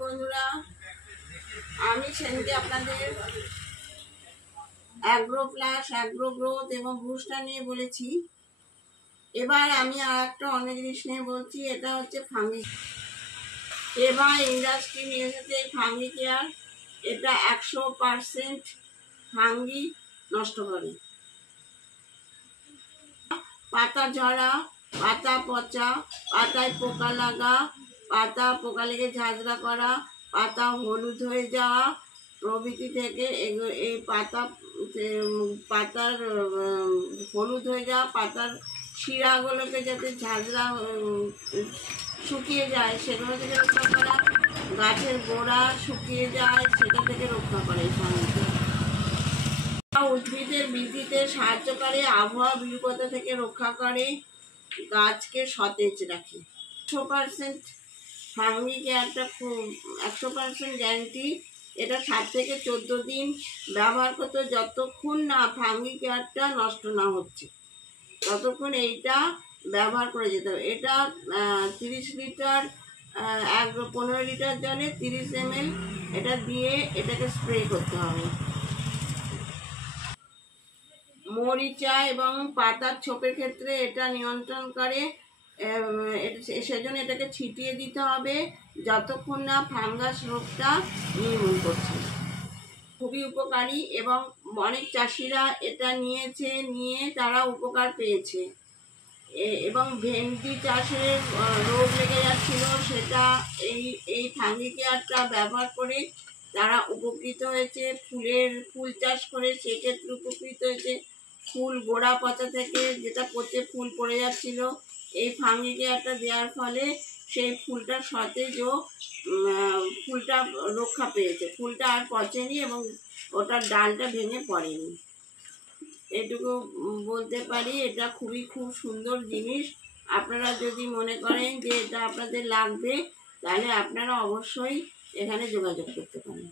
বন্ধুরা, আমি সেদিকে আপনাদের অ্যাগ্রো প্লাস অ্যাগ্রো গ্রোথ এবং বুস্টার নিয়ে বলেছি। এবার আমি আর একটা অন্য জিনিস নিয়ে বলছি, এটা হচ্ছে ফাঙ্গি। এবার ইন্ডাস্ট্রি নিয়ে এসেছে ফাঙ্গি কেয়ার। এটা 100% ফাঙ্গি নষ্ট করে। পাতা ঝরা, পাতা পচা, পাতায় পোকা লাগা, পাতা পোকা লেগে ঝাঁঝরা করা, পাতা হলুদ হয়ে যাওয়া প্রভৃতি থেকে এই পাতার হলুদ হয়ে যাওয়া, পাতার শিরাগুলোকে যাতে ঝাঁঝরা শুকিয়ে যায় সেগুলো থেকে রক্ষা করা, গাছের গোড়া শুকিয়ে যায় সেটা থেকে রক্ষা করে। উদ্ভিদের বৃদ্ধিতে সাহায্য করে, আবহাওয়া বিরূপতা থেকে রক্ষা করে, গাছকে সতেজ রাখে। 100% ফাঙ্গি কেয়ারটা 100% গ্যারান্টি। এটা 7 থেকে 14 দিন ব্যবহার করতে, যতক্ষণ না ফাঙ্গি কেয়ারটা নষ্ট না হচ্ছে ততক্ষণ এইটা ব্যবহার করে যেতে হবে। এটা 30 লিটার 15 লিটার জলে 30 ml এটা দিয়ে এটাকে স্প্রে করতে হবে। মরিচা এবং পাতার ছোপের ক্ষেত্রে এটা নিয়ন্ত্রণ করে, সেজন্য এটাকে ছিটিয়ে দিতে হবে যতক্ষণ না ফাঙ্গাস রোগটা নির্মূল করছে। খুবই উপকারী এবং অনেক চাষিরা এটা নিয়ে তারা উপকার পেয়েছে। এবং ভেন্ডি চাষের রোগ লেগে যাচ্ছিল, সেটা এই ফাঙ্গি কেয়ারটা ব্যবহার করে তারা উপকৃত হয়েছে। ফুল চাষ করে সেক্ষেত্রে উপকৃত হয়েছে। ফুল গোড়া পচা থেকে যেটা পচে ফুল পড়ে যাচ্ছিল, এই ফাঙ্গি কেয়ারটা দেওয়ার ফলে সেই ফুলটা সতেজ ও ফুলটা রক্ষা পেয়েছে। ফুলটা আর পচেনি এবং ওটার ডালটা ভেঙে পড়েনি। এটুকু বলতে পারি। এটা খুব সুন্দর জিনিস। আপনারা যদি মনে করেন যে এটা আপনাদের লাগবে, তাহলে আপনারা অবশ্যই এখানে যোগাযোগ করতে পারেন।